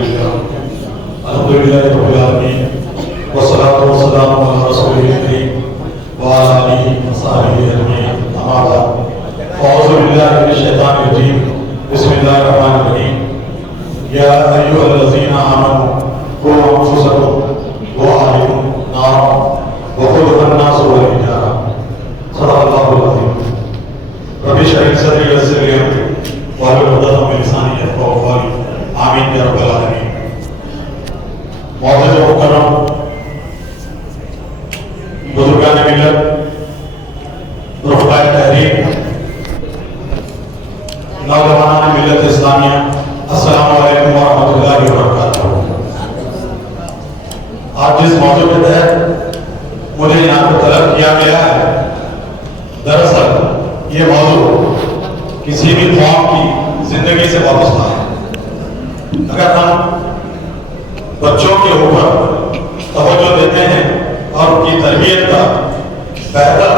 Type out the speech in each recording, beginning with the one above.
لله رب العالمين والصلاة والسلام على رسوله الكريم وعلى آله وصحبه أجمعين. أما بعد فأعوذ بالله من الشيطان الرجيم. بسم الله الرحمن الرحيم. يا أيها الذين آمنوا قوا أنفسكم وأهلكم نارا وقودها الناس والحجارة. صدق الله العظيم. رب اشرح لي صدري ويسر لي أمري واحلل عقدة من لساني يفقهوا قولي. آمين يا رب العالمين. معزز و مکرم بزرگان ملت، رفقائے تحریک، نوجوانان ملت اسلامیہ، السلام علیکم ورحمۃ اللہ وبرکاتہ۔ آج جس موضوع کے تحت مجھے یہاں پر طلب کیا گیا ہے، دراصل یہ موضوع کسی بھی قوم کی زندگی سے وابستہ ہے۔ اگر ہم بچوں کے اوپر توجہ دیتے ہیں اور ان کی تربیت کا بہتر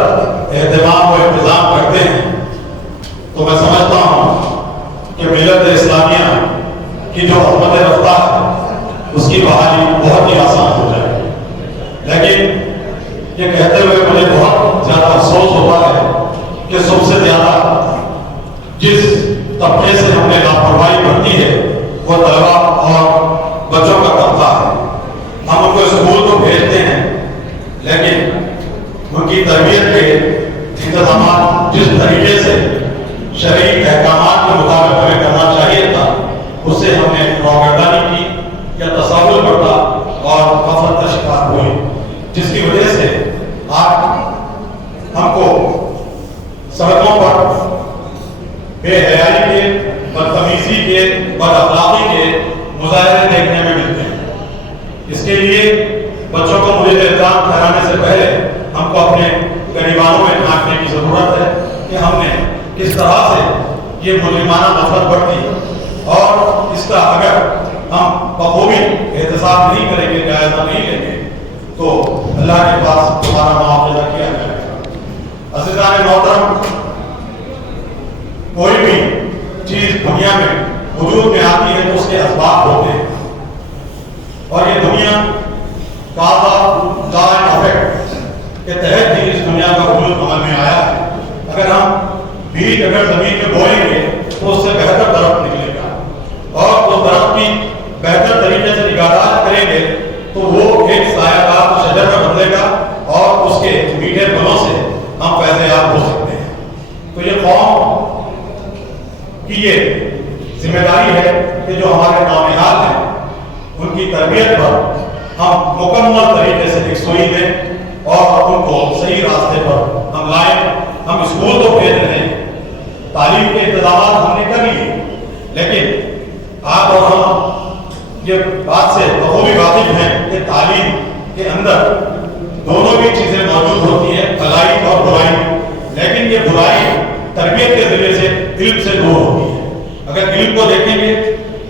اہتمام و انتظام کرتے ہیں تو میں سمجھتا ہوں کہ ملت اسلامیہ کی جو عظمت رفتہ ہے اس کی بحالی بہت ہی آسان ہو جائے گی۔ لیکن یہ کہتے ہوئے مجھے بہت زیادہ افسوس ہوتا ہے کہ سب سے زیادہ جس طبقے سے ہم نے لاپرواہی برتی ہے وہ طلبا اور بچوں کا طبقہ ہے۔ ہم ان کو اسکول تو بھیجتے ہیں لیکن ان کی تربیت کے انتظامات جس طریقے سے شرعی احکامات کے مطابق ہمیں کرنا چاہیے تھا اس سے ہم نے روگردانی کی یا تصاہل برتا اور غفلت کا شکار ہوئے، جس کی وجہ سے آج ہم کو سڑکوں پر بے حیائی کے، بدتمیزی کے، بد اخلاقی کے مظاہرے دیکھنے میں ملتے ہیں۔ اس کے لیے بچوں کو مجھے الزام ٹھہرانے سے پہلے ہم کو اپنے گریبانوں میں جھانکنے کی ضرورت ہے کہ ہم نے کس طرح سے یہ مجرمانہ غفلت برتی اور اس کا اگر ہم بخوبی احتساب نہیں کریں گے، جائزہ نہیں لیں گے تو اللہ کے پاس ہمارا معاوضہ کیا جائے گا۔ عزیزان محترم، کوئی بھی چیز دنیا میں وجود میں آتی ہے تو اس کے اسباب ہوتے ہیں اور یہ دنیا کاز اینڈ افیکٹ کے تحت ہی اس دنیا کا وجود عمل میں آیا ہے۔ اگر ہم بیج اگر زمین میں بوئیں گے تو اس سے بہتر درخت نکلے گا اور اس درخت کی بہتر طریقے سے نگہداشت کریں گے تو وہ ایک سایہ دار شجر میں بدلے گا اور اس کے میٹھے پھلوں سے ہم فیض یاب ہو سکتے ہیں۔ تو یہ قوم کی یہ ذمہ داری ہے کہ جو ہمارے نامحال ہیں ان کی تربیت پر ہم مکمل طریقے سے یکسوئی دیں اور ان کو صحیح راستے پر ہم لائیں۔ ہم اسکول تو بھیج رہے ہیں، تعلیم کے انتظامات ہم نے کر لیے، لیکن آپ اور ہم یہ بات سے بخوبی واقف ہیں کہ تعلیم کے اندر دونوں بھی چیزیں موجود ہوتی ہیں، بھلائی اور برائی، لیکن یہ برائی تربیت کے ذریعے سے علم سے دور ہوتی ہے۔ اگر علم کو دیکھیں گے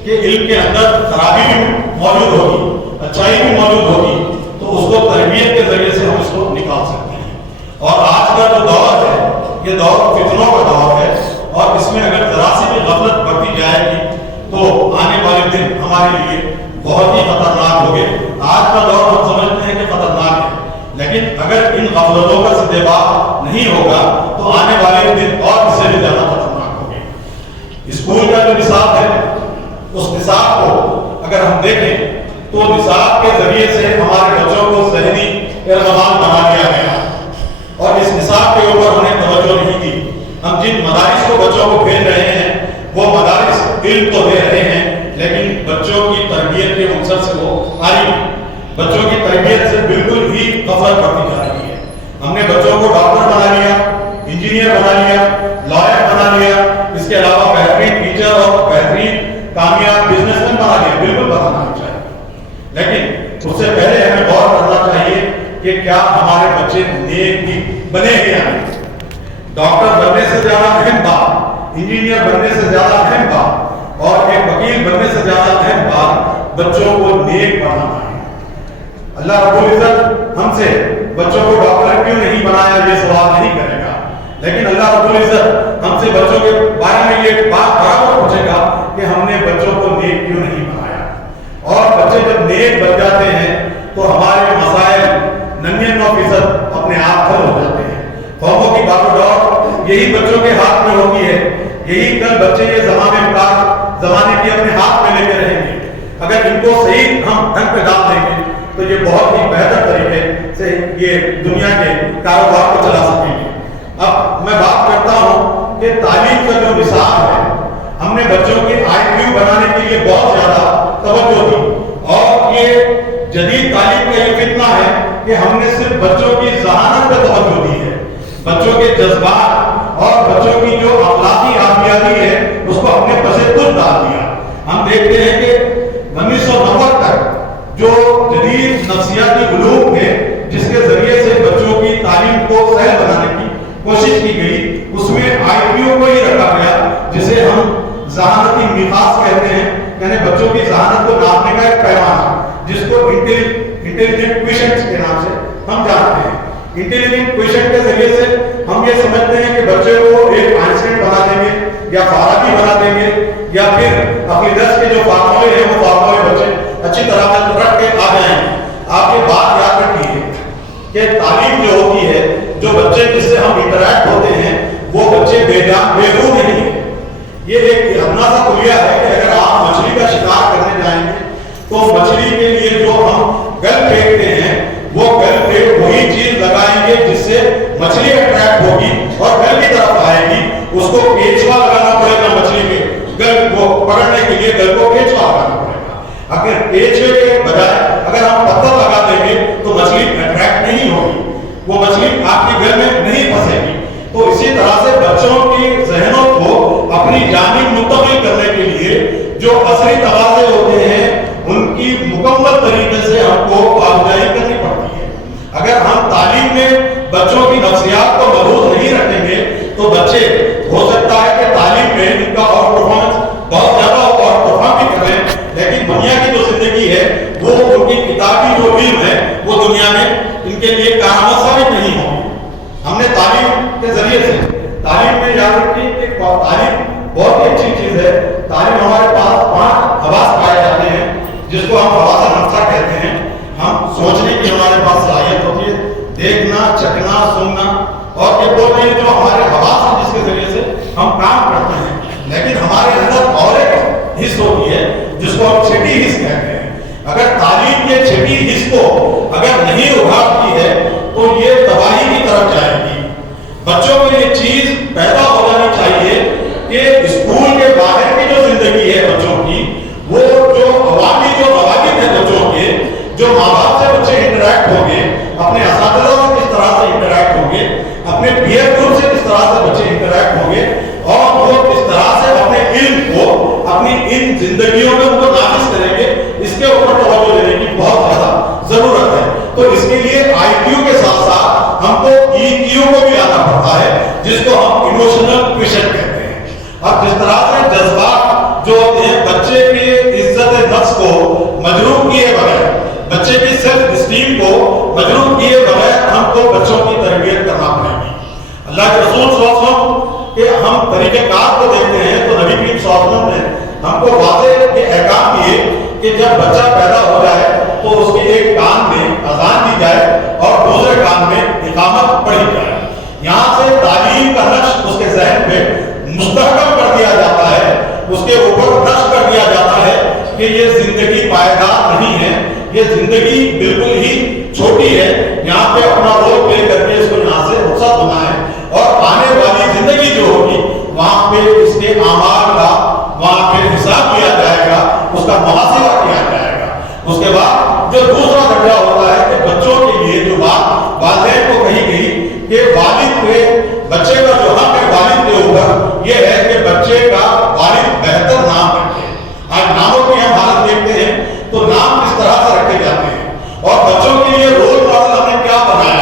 کہ علم کے اندر خرابی بھی موجود ہوگی، اچھائی بھی موجود ہوگی، تو اس کو تربیت کے ذریعے سے ہم اس کو نکال سکتے ہیں۔ اور آج کا جو دور ہے یہ دور فتنوں کا دور ہے اور اس میں اگر ذرا سی بھی غفلت برتی جائے گی تو آنے والے دن ہمارے لیے بہت ہی خطرناک ہوں گے۔ آج کا دور ہم سمجھتے ہیں کہ خطرناک ہے، لیکن اگر ان غفلتوں کا سدباب نہیں ہوگا تو آنے والے دن اور اس سے بھی زیادہ خطرناک ہوں گے۔ اسکول کا جو نصاب ہے اس نصاب کو اگر ہم دیکھیں تو نصاب کے ذریعے سے ہمارے بچوں کو ذہنی ارغمام بنا دیا گیا اور اس نصاب کے اوپر ہم نے توجہ نہیں دی۔ ہم جن مدارس کو بچوں کو بھیج رہے ہیں وہ مدارس علم تو دے رہے ہیں لیکن بچوں کی تربیت کے عنصر سے وہ خالی ہیں۔ بچوں کی تربیت سے بالکل ہی غفلت برتی جا رہی ہے۔ ہم نے بچوں کو ڈاکٹر بنا لیا، انجینئر بنا لیا، لائر بنا لیا، اس کے علاوہ بہترین ٹیچر اور بہترین کامیاب بزنس مین بنا لیا۔ بالکل بنانا نہیں چاہیے، لیکن اس سے پہلے ہمیں غور کرنا چاہیے کہ کیا ہمارے بچے نیک بھی بنے گے یا نہیں۔ ڈاکٹر بننے سے زیادہ اہم بات، انجینئر بننے سے زیادہ اہم بات اور ایک وکیل بننے سے زیادہ اہم بات بچوں کو نیک بنانا ہے۔ اللہ رب العزت ہم سے بچوں کو ڈاکٹر کیوں نہیں بنایا یہ سوال نہیں کرے گا، لیکن اللہ رب العزت ہم سے بچوں کے بارے میں یہ بات برابر پوچھے گا کہ ہم نے بچوں کو نیک کیوں نہیں بنایا۔ بچے جب نیک بن جاتے ہیں تو ہمارے مسائل 99% اپنے آپ حل ہو جاتے ہیں. قوموں کی باغ و ڈور یہی بچوں کے ہاتھ میں ہوتی ہے. یہی کل بچے یہ زمانے کی اپنے ہاتھ میں لے کے رہیں گے. اگر ان کو صحیح ہم ڈھنگ پہ ڈال دیں گے تو یہ بہت ہی بہتر طریقے سے یہ دنیا کے کاروبار کو چلا سکیں گے. اب میں بات کرتا ہوں کہ تعلیم کا جو نصاب ہے، ہم نے بچوں کے IQ بنانے کے لیے بہت زیادہ توجہ دی، اور یہ جدید تعلیم کا یہ فتنہ ہے کہ ہم نے صرف بچوں کی ذہانت پہ توجہ دی ہے. بچوں کے جذبات اور بچوں کی جو اخلاقی آبیاری ہے اس کو ہم نے پسے کچھ ڈال دیا. ہم دیکھتے ہیں کہ 1990 تک جو جدید نفسیاتی علوم تھے جس کے ذریعے سے بچوں کی تعلیم کو سہل بنانے کی کوشش کی گئی، اس میں IQ کو ہی رکھا گیا جسے ہم ذہانتی مقیاس کہتے ہیں، یعنی بچوں کی ذہانت کو ناپنے کا ایک پیمانہ جس کو انٹیلیجنٹ کوشنٹس کے نام سے ہم جانتے ہیں. انٹیلیجنٹ کوشنٹ کے ذریعے سے ہم یہ سمجھتے ہیں کہ بچے کو ایک آئنسٹائن بنا دیں گے یا فارابی بنا دیں گے، یا پھر عقیدت کے جو فارمولے ہیں وہ فارمولے بچے اچھی طرح سے رکھ کے آ جائیں گے. آپ یہ بات یاد رکھیے کہ تعلیم جو ہوتی ہے، جو بچے جس سے ہم انٹریکٹ ہوتے ہیں وہ بچے بے جان بے روح نہیں ہے. یہ ایک اپنا سا کلیہ ہے کہ اگر آپ مچھلی کا شکار کرنے جائیں گے تو مچھلی کے لیے جو ہم گل پھینکتے ہیں وہ گل پہ وہی چیز لگائیں گے جس سے مچھلی اٹریکٹ ہوگی اور گل کی طرف آئے گی. اس کو کیچوا لگانا پڑے گا، مچھلی کے گل کو پکڑنے کے لیے گل کو کیچوا لگانا پڑے گا. اگر کیچوے کے بجائے اگر ہم پتھر لگا دیں گے تو مچھلی اٹریکٹ نہیں ہوگی، وہ مچھلی آپ کی گل میں نہیں پھنسے گی. تو اسی طرح سے بچوں کے ذہنوں کو اپنی جانب منتقل کرنے کے لیے جو عصری تقاضے ہوتے ہیں ان کی مکمل طریقے سے ہم کو پاسداری کرنی پڑتی ہے. اگر ہم تعلیم میں بچوں کی نفسیات کو محفوظ نہیں رکھیں گے تو بچے ہو سکتا ہے کہ تعلیم میں ان کا اور پرفارمنس بہت زیادہ اور پرفارم بھی کریں، لیکن دنیا کی جو زندگی ہے وہ ان کی کتابی جو علم ہے وہ دنیا میں ان کے لیے کارآمد ثابت نہیں ہوگی. ہم نے تعلیم کے ذریعے سے تعلیم میں یاد رکھیے کہ تعلیم بہت ہی اچھی چیز ہے. تعلیم ہمارے پاس 5 حواس پائے جاتے ہیں جس کو ہم حواس خمسہ کہتے ہیں. ہم سوچنے کی ہمارے پاس صلاحیت ہوتی ہے، دیکھنا، چکھنا، سننا، اور یہ دو چیز جو ہمارے حواس ہیں جس کے ذریعے سے ہم کام کرتے ہیں. لیکن ہمارے اندر اور ایک حص ہوتی ہے جس کو ہم چھٹی حص کہتے ہیں. اگر تعلیم کے چھٹی حص کو اگر نہیں اگھاڑتی ہے تو یہ تباہی کی طرف جائے گی. بچوں کو یہ چیز پیدا ہو جانی چاہیے کہ اسکول کے باہر کی جو زندگی ہے بچوں کی، وہ جو عوامی جو روابط ہے بچوں کے، جو ماں باپ سے بچے انٹریکٹ ہوں گے، اپنے اساتذہ سے کس طرح سے انٹریکٹ ہوں گے، اپنے پیئر گروپ سے کس طرح سے بچے انٹریکٹ ہوں گے، اور وہ کس طرح سے اپنے علم کو اپنی ان زندگیوں میں ان کو نافذ کریں گے، اس کے اوپر توجہ دینے کی بہت زیادہ ضرورت ہے. تو اس کے لیے IQ کے ساتھ ساتھ ہم کو EQ کو بھی آنا پڑتا ہے جس کو ہم ایموشنل کوشنٹ کہتے ہیں. اب جس طرح سے جذبات جو ہوتے ہیں بچے کی عزت نفس کو مجروح کیے بغیر، بچے کی سیلف اسٹیم کو مجروح کیے بغیر ہم کو بچوں کی تربیت کرنا پڑے گی. اللہ کے رسول صلی اللہ علیہ وسلم کہ ہم طریقہ کار کو دیکھتے ہیں تو نبی کریم صلی اللہ علیہ وسلم نے ہم کو واضح یہ احکام دیے کہ جب بچہ پیدا ہو جائے تو اس کے ایک کان میں اذان دی جائے اور دوسرے کان میں اقامت پڑھی جائے. یہاں سے تعلیم کا نقش اس کے ذہن میں مستحکم کر دیا جاتا ہے، اس کے اوپر نقش کر دیا جاتا ہے کہ یہ زندگی پائیدار نہیں ہے، یہ زندگی بالکل ہی چھوٹی ہے. یہاں پہ اپنا رول پلے کر کے اس کو یہاں سے رخصت ہونا ہے، اور آنے والی زندگی جو ہوگی وہاں پہ اس کے اعمال کا وہاں پہ حساب کیا جائے گا، اس کا محاسبہ کیا جائے گا. اس کے بعد جو دوسرا درجہ ہوتا ہے کہ بچوں کے لیے جو بات والدین کو کہی گئی کہ والد پہ بچے کا جو حق ہے والد کے اوپر یہ ہے کہ بچے کا والد بہتر نام رکھے. آج ناموں کی ہم حالت دیکھتے ہیں تو نام کس طرح سے رکھے جاتے ہیں، اور بچوں کے لیے رول ماڈل ہم نے کیا بنایا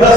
10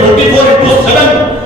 24/7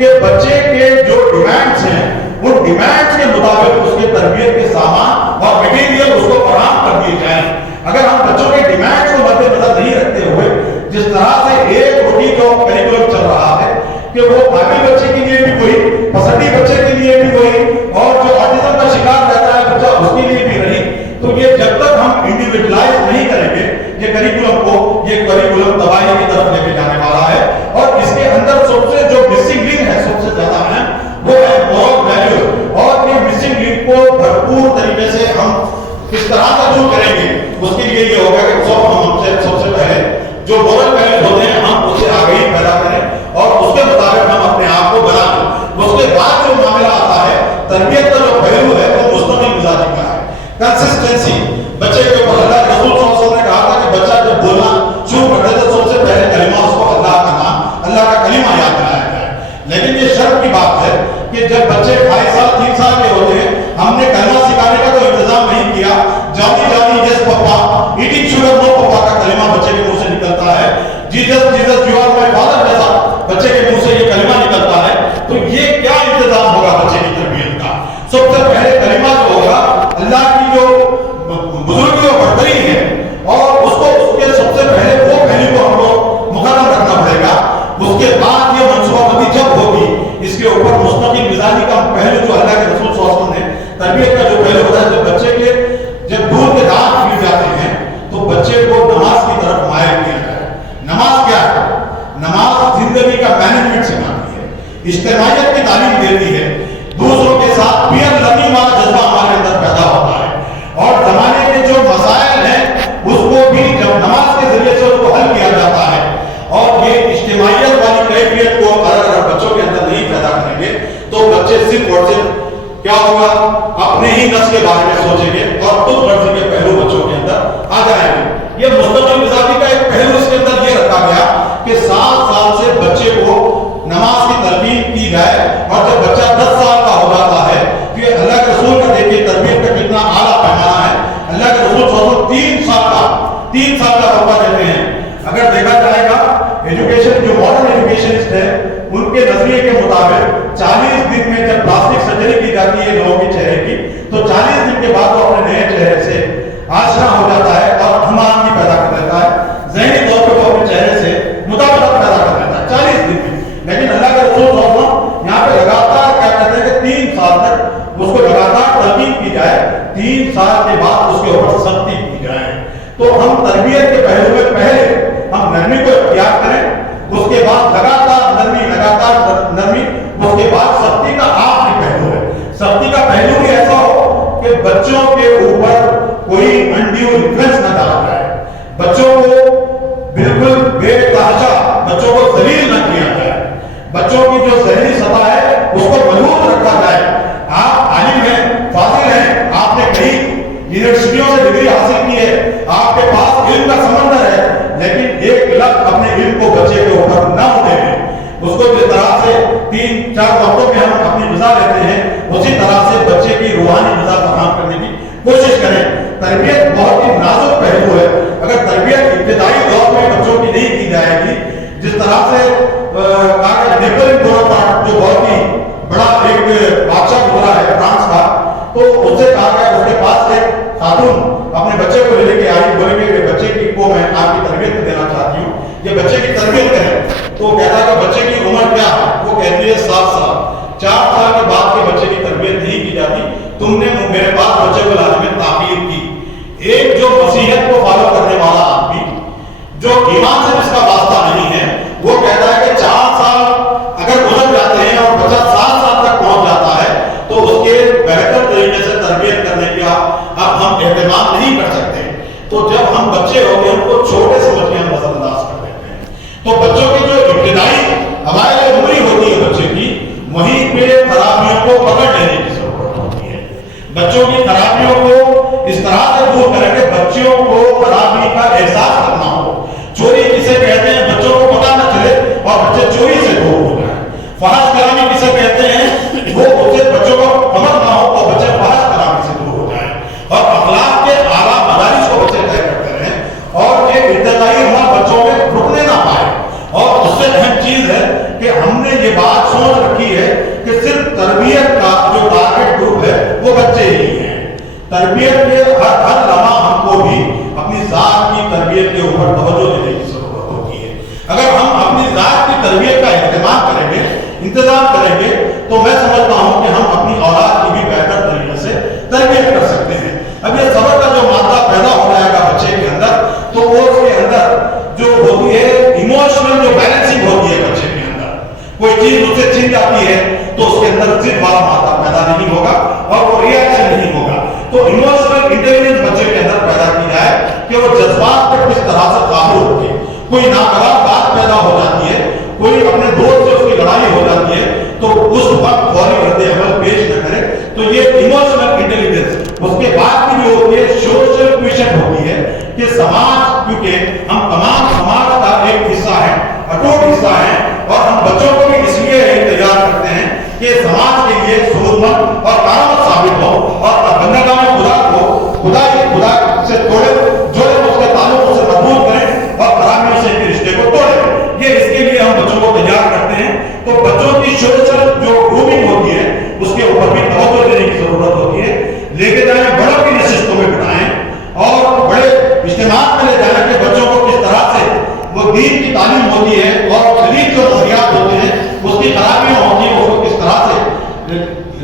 کہ بچے کے جو ڈیمانڈز ہیں ان ڈیمانڈز کے مطابق اس کے تربیت کے سامان اور مٹیریل اس کو فراہم کر دیے جائیں. اگر ہم بچوں کے ڈیمانڈز کو مد نظر نہیں رکھتے ہوئے جس طرح سے ایک روٹی کا کریکولم چل رہا ہے کہ وہ قابل بچے کے لیے بھی کوئی، پسندی بچے کے لیے بھی کوئی، اور جو آٹزم کا شکار رہتا ہے بچہ اس کے لیے بھی رہی، تو یہ جب تک ہم انڈیویجولائز نہیں کریں گے یہ کریکولم کو، یہ کریکولم تباہی کی طرف لے کے جانے والا ہے. اور اس کے اندر سب سے جو مسنگ لنک ہے، سب سے زیادہ اہم، وہ ہے مورل ویلیوز. اور یہ مسنگ لنک کو بھرپور طریقے سے ہم کس طرح ترجمہ کریں گے اس کے لیے یہ ہوگا کہ سب سے پہلے جو مورل ویلیوز ہوتے ہیں ہم اسے آگے ہی پیدا کریں اور اس کے مطابق ہم اپنے آپ کو بنا لیں. اس کے بعد جو معاملہ آتا ہے تربیت کا جو پہلو ہے وہ مستقل مزاجی کا ہے. کنسسٹنسی بچے کے اوپر اللہ کے رسول صلی اللہ علیہ وسلم نے کہا تھا کہ بچہ جب بولنا شروع کرتا ہے تو سب سے پہلے کلمہ اس کو اللہ کا نام، اللہ کا کلمہ یاد دلایا جائے. لیکن یہ شرط کی بات ہے کہ جب بچے 2.5 سال 3 سال کے ہوتے ہیں ہم نے کلمہ سکھانے کا تو انتظام نہیں کیا. جاتی یس پپا، ایٹنگ شوگر نو پپا کا کلمہ بچے کے منہ سے نکلتا ہے. Jesus Jesus you are my father جیسا بچے کے منہ سے یہ کلمہ نکلتا ہے. تو یہ کیا انتظام ہوگا بچے کی تربیت کا؟ سب سے پہلے کلمہ جو ہوگا اللہ کی جو بزرگی و برتری ہے اور اس کو اس کے سب سے پہلے وہ پہلو کو ہم کو مقرر رکھنا پڑے گا. اس کے بعد یہ منصوبہ بندی جب ہوگی اس کے اوپر مستقل مزاجی کا پہلو جو اللہ کے رسول صلی اللہ علیہ وسلم نے تربیت کا جو پہلو ہوتا ہے، جب بچے کے جب دودھ کے دانت پھر جاتے ہیں تو بچے کو نماز کی طرف مائل کیا جائے. نماز کیا ہے؟ نماز زندگی کا مینجمنٹ سکھاتی ہے، اجتماعیت کی تعلیم دیتی ہے، دوسروں کے ساتھ پیئر لرننگ والا جذبہ ہمارے اندر پیدا ہوتا ہے. اور زمانے کے جو مسائل ہیں اس کو بھی جب نماز کے ذریعے سے اس کو حل کیا جاتا ہے. اور یہ اجتماعیت والی کیفیت کو اگر بچوں کے اندر نہیں پیدا کریں گے تو بچے صرف اور صرف کیا ہوگا، اپنے ہی نفس کے بارے میں سوچیں گے اور خود غرضی کے پہلو بچوں کے اندر آ جائیں گے. یہ مستقل مزاجی کا ایک پہلو اس کے اندر یہ رکھا گیا کہ 7 سال سے بچے کو نماز کی تربیت کی جائے. اور جب بچہ 10 سال کا ہو جاتا ہے کہ اللہ کے رسول کا دیکھیے تربیت کا کتنا اعلیٰ پیمانہ ہے. اللہ کے رسول صلی اللہ علیہ وسلم 3 سال کا وقفہ دیتے ہیں. اگر دیکھا جائے گا ایجوکیشن جو ماڈرن ایجوکیشنسٹ ہیں ان کے نظریے کے مطابق 40 دن میں جب پلاسٹک سرجری کی جاتی ہے لوگوں کے چہرے کی تو 40 دن کے بعد وہ اپنے نئے چہرے سے آشنا ہو جاتا ہے اور ہم آدمی پیدا کر دیتا ہے. ذہنی طور پہ وہ اپنے چہرے سے مطابقت پیدا کر دیتا ہے 40 دن میں. لیکن اللہ کے رسول صلی اللہ علیہ وسلم یہاں پہ لگاتار کیا کہتے ہیں کہ 3 سال تک اس کو لگاتار تربیت کی جائے، 3 سال کے بعد اس کے اوپر سختی کی جائے. تو ہم تربیت کے پہلو میں پہلے ہم نرمی کو اختیار کریں، اس کے بعد لگاتار نرمی، اس کے بعد سختی کا آخری پہلو ہے. سختی کا پہلو بھی ایسا ہو کہ بچوں کے اوپر کوئی انڈیو انفلوئنس نہ ڈالا جائے، بچوں کو بالکل بے تحاشا بچوں کو ذلیل نہ کیا جائے، بچوں کی جو ذہنی سطح ہے اس کو مضبوط رکھا جائے. آپ عالم ہیں، فاضل ہیں، آپ نے کئی یونیورسٹیوں سے ڈگری حاصل کی ہے، آپ کے پاس علم کا سمندر ہے، لیکن ایک لفظ اپنے علم کو بچے کے اوپر نہ ہونے دیں. اس کو جس طرح سے 3-4 وقتوں میں ہم اپنی غذا لیتے ہیں اسی طرح سے بچے کی روحانی غذا فراہم کرنے کی کوشش کریں. تربیت بہت ہی نازک پہلو ہے. اگر تربیت ابتدائی دور میں بچوں کی نہیں کی جائے گی، جس طرح سے نیپولین بوناپارٹ جو بہت ہی بڑا ایک بادشاہ گزرا ہے فرانس کا، تو اس سے کہا گیا، اس کے پاس ایک خاتون اپنے بچے کو لے کے آئی، بولے کہ بچے کی کو میں آپ کی تربیت دینا چاہتی ہوں، یہ بچے کی تربیت کریں. تو کہتا ہے کہ بچے کی عمر کیا ہے؟ وہ کہتی ہے 7 سال. 4 سال کے بعد کے بچے کی تربیت نہیں کی جاتی. تم نے میرے پاس بچے کو لانے میں تاخیر کی. ایک جو مسیحیت کو فالو کرنے والا آدمی جو ایمان سے جس کا واسطہ نہیں ہے وہ کہتا ہے کہ 4 سال اگر گزر جاتے ہیں اور بچہ 7 سال تک پہنچ جاتا ہے تو اس کے بہتر طریقے سے تربیت کرنے کا اب ہم اہتمام نہیں کر سکتے. تو جب ہم بچے ہو گئے ان کو چھوٹے سمجھ کے ہم نظر انداز کر دیتے ہیں. تو بچوں کی جو ابتدائی اوائل عمری ہوتی ہے بچے کی، وہیں پہ خرابیوں کو پکڑ لینے کی ضرورت ہوتی ہے. بچوں کی خرابیوں کو اس طرح سے دور کریں کہ بچوں کو خرابی کا احساس کرنا ہو. چوری کسے کہتے ہیں؟ بچوں کو پتہ نہ چلے اور بچے چوری سے دور ہو جائیں. فحش کرامی کسے کہتے ہیں؟ وہ اسے بچوں کو خبر نہ ہو اور بچے فحش کرامی سے دور ہو جائیں. اور اخلاق کے اعلیٰ مدارس کو بچے طے کرتے رہیں اور یہ ابتدائی عمر بچوں میں رکنے نہ پائے. اور اس سے اہم چیز ہے کہ ہم نے یہ بات سوچ رکھی تربیت کے ہر لمحہ ہم کو بھی اپنی ذات کی تربیت کے اوپر توجہ دینے کی ضرورت ہوتی ہے. اگر ہم اپنی ذات کی تربیت کا اہتمام کریں گے، انتظام کریں گے، تو میں سمجھتا ہوں کہ ہم اپنی اولاد کی بھی بہتر طریقے سے تربیت کر سکتے ہیں. اب یہ صبر کا جو مادہ پیدا ہو جائے گا بچے کے اندر، تو وہ اس کے اندر جو ہوتی ہے ایموشنل جو بیلنسنگ ہوتی ہے بچے کے اندر، کوئی چیز اس سے چھن جاتی ہے تو اس کے اندر ضد والا مادہ پیدا نہیں ہوگا اور وہ ری ایکشن نہیں ہوگا. تو ایموشنل انٹیلیجنس بچے کے اندر پیدا کی جائے کہ وہ جذبات پر کس طرح سے قابو رکھے. کوئی ناگوار بات پیدا ہو جاتی ہے، کوئی اپنے دوست سے اس کی لڑائی ہو جاتی ہے، تو اس وقت فوری رد عمل پیش نہ کرے. تو یہ ایموشنل انٹیلیجنس. اس کے بعد کی جو ہوتی ہے سوشل کوئیشن ہوتی ہے کہ سماج، کیونکہ ہم تمام سماج کا ایک حصہ ہیں، اٹوٹ حصہ ہیں، اور ہم بچوں کو بھی اس لیے تیار کرتے ہیں کہ سماج کے لیے سود مند اور کارآمد ثابت ہو اور بندگان خدا کو خدا سے جوڑے اس کے تعلق سے مضبوط کریں اور خرابیوں سے رشتے کو توڑیں. یہ اس کے لیے ہم بچوں کو تیار کرتے ہیں. تو بچوں کی سوشل جو گرومنگ ہوتی ہے اس کے اوپر بھی توجہ دینے کی ضرورت ہوتی ہے. لے کے جائیں، بڑوں کی نشستوں میں بٹھائیں اور بڑے اجتماعات میں لے جائیں کہ بچوں کو کس طرح سے وہ دین کی تعلیم ہوتی ہے اور شدید جو نظریات ہوتے ہیں اس کی خرابیاں ہوتی ہیں، اس کو کس طرح سے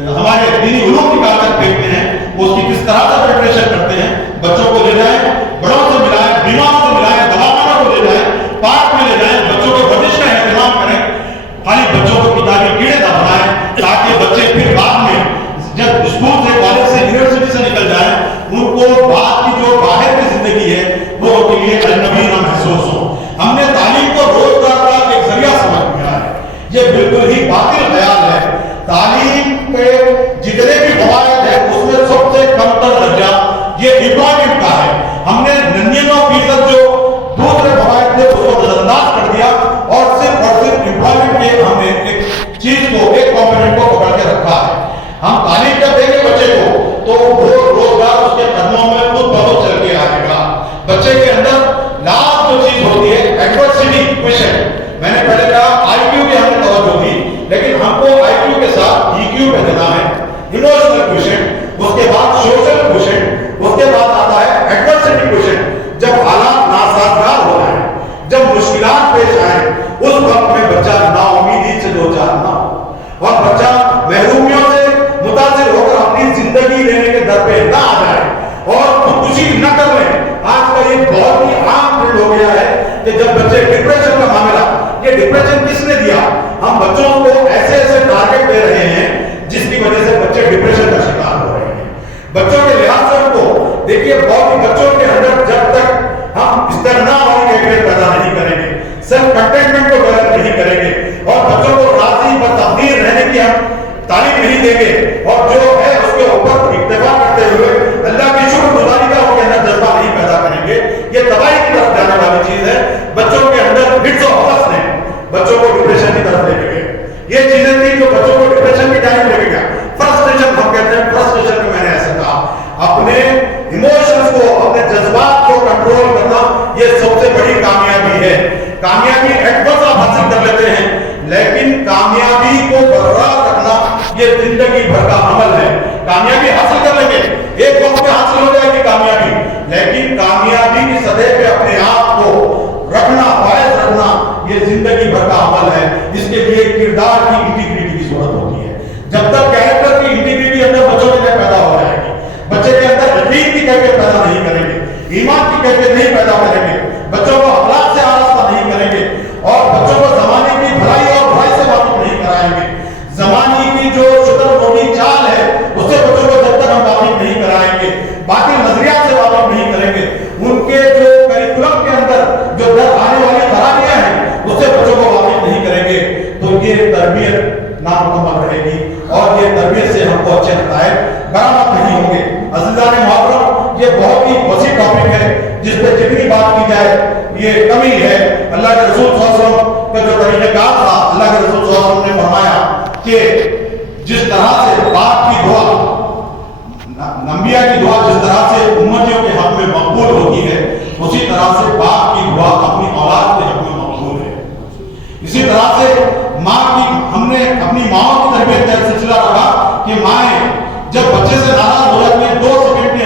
ہمارے دینی علوم نکال کر پھینکتے ہیں، اس کی کس طرح سے پریپریشن کرتے ہیں. بچوں کو لے جائیں، بڑوں سے ملائیں، بیماروں سے ملائیں، دواخانوں کو لے جائیں، پارک میں لے جائیں، بچوں کو ورزش کا اہتمام کریں. خالی بچوں کو کتابی کیڑے نہ بنائیں تاکہ بچے پھر بعد میں جب اسکول سے، کالج سے، یونیورسٹی سے نکل جائیں، ان کو بعد کی جو باہر کی زندگی ہے وہ ان کے لیے اجنبی نہ محسوس ہو. ہم نے تعلیم کو روزگار کا ایک ذریعہ سمجھ لیا ہے. یہ بالکل ہی باطل خیال ہے. تعلیم کے جتنے بھی فوائد ہیں اس میں سب سے کم تر درجہ یہ امپلائمنٹ کا ہے. ہم نے 99% جو دوسرے فوائد تھے اس کو نظر انداز کر دیا اور صرف امپلائمنٹ کے ہم نے ایک چیز کو، ایک کمپوننٹ کو پکڑ کے رکھا ہے. ہم تعلیم جب دیں گے بچے کو تو وہ روزگار اس کے قدموں میں خود بہت چل کے آئے گا. بچے کے اندر لاسٹ جو چیز ہوتی ہے ایڈورسٹی کوئیشن. میں نے پہلے کہا آئی کیو کی ہم نے توجہ دی، لیکن ہم کو آئی کیو کے ساتھ ای کیو پہ دینا ہے. ایموشنل کوئیشن، اس کے بعد سوشل کوئیشن، اس کے بعد آتا ہے ایڈورسٹی کوئیشن. جب حالات ناسازگار ہو رہے ہیں، جب مشکلات پیش آئیں، اس وقت میں بچہ نا امیدی سے دو چار نہ ہو اور بچہ محرومیوں سے متاثر ہو کر اپنی زندگی لینے کے در پہ نہ آ جائے اور خودکشی نہ کر لیں. آج کل یہ بہت ہی عام ٹرینڈ ہو گیا ہے کہ جب بچے ڈپریشن کا معاملہ، یہ ڈپریشن کس نے دیا؟ ہم بچوں کو ایسے ٹارگٹ دے رہے ہیں جس کی وجہ سے بچے ڈپریشن کا شکار ہو رہے ہیں. بچوں کے لحاظ سے کو دیکھیے، بہت ہی بچوں کے اندر جب تک ہم استغنا والی کیفیت پیدا نہیں کریں گے، سیلف کنٹینمنٹ کو ڈیولپ نہیں کریں گے اور بچوں کو راضی و تقدیر رہنے کی ہم تعلیم نہیں دیں گے اور جو ہے اس کے اوپر اکتفا کرتے ہوئے اللہ کی شکر گزاری کا ان کے اندر جذبہ نہیں پیدا کریں گے، یہ تباہی کی طرف جانے والی چیز ہے. بچوں کے اندر ہٹس و حوث نے بچوں کو ڈپریشن کی طرف لے کے گئے. یہ چیزیں تھیں جو بچوں کو ڈپریشن کی جانب لے کے گیا. فرسٹریشن ہم کہتے ہیں، فرسٹریشن میں نے ایسا کہا اپنے ایموشنز کو، اپنے جذبات کو کنٹرول کرنا یہ سب سے بڑی کامیابی ہے. کامیابی ایٹ ونس آپ حاصل کر لیتے ہیں، لیکن کامیابی کو برقرار رکھنا یہ زندگی بھر کا عمل ہے. کامیابی حاصل کر لیں گے، ایک وقت میں حاصل ہو جائے گی کامیابی، لیکن کامیابی کی سطح پہ اپنے آپ کو رکھنا، فائز رکھنا یہ زندگی بھر کا عمل ہے. اس کے لیے کردار کی انٹیگریٹی کی ضرورت ہوتی ہے. جب تک کیریکٹر کی انٹیگریٹی اندر بچوں کے اندر پیدا ہو جائے گی، بچے کے اندر یقین کی کیفیت پیدا نہیں کریں گے، ایمان کی کیفیت نہیں پیدا کریں گے، بچوں کو اخلاق سے آراستہ نہیں کریں گے اور بچوں کو زمانے کی بھلائی اور برائی سے واقف نہیں کرائیں گے. زمانے کی جو شکر موٹی چال ہے اس سے بچوں کو جب تک ہم واقف نہیں کرائیں گے، باقی نظریات سے واقف نہیں کریں گے، ان کے جو کریکولم کے اندر جو آنے والی خرابیاں ہیں اس سے بچوں کو واقف نہیں کریں گے، تو یہ تربیت نامکمل رہے گی اور یہ تربیت سے ہم کو اچھے نتائج برآمد نہیں ہوں گے. عزیزان محترم، یہ بہت ہی وسیع ٹاپک ہے جس پہ جتنی بات کی جائے یہ کمی ہے. اللہ کے رسول صلی اللہ علیہ وسلم کا جو طریقہ کار تھا، اللہ کے رسول صلی اللہ علیہ وسلم نے فرمایا کہ جس طرح سے باپ کی دعا، انبیاء کی دعا جس طرح سے امتیوں کے حق میں مقبول ہوتی ہے، اسی طرح سے باپ کی دعا اپنی اولاد کے حق میں مقبول ہے. اسی طرح سے ماں کی، ہم نے اپنی ماں کی تربیت کا سلسلہ رکھا کہ مائیں جب بچے سے ناراض ہو جاتی ہیں 2 سیکنڈ کے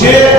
6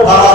18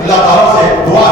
اللہ تعالیٰ سے دعا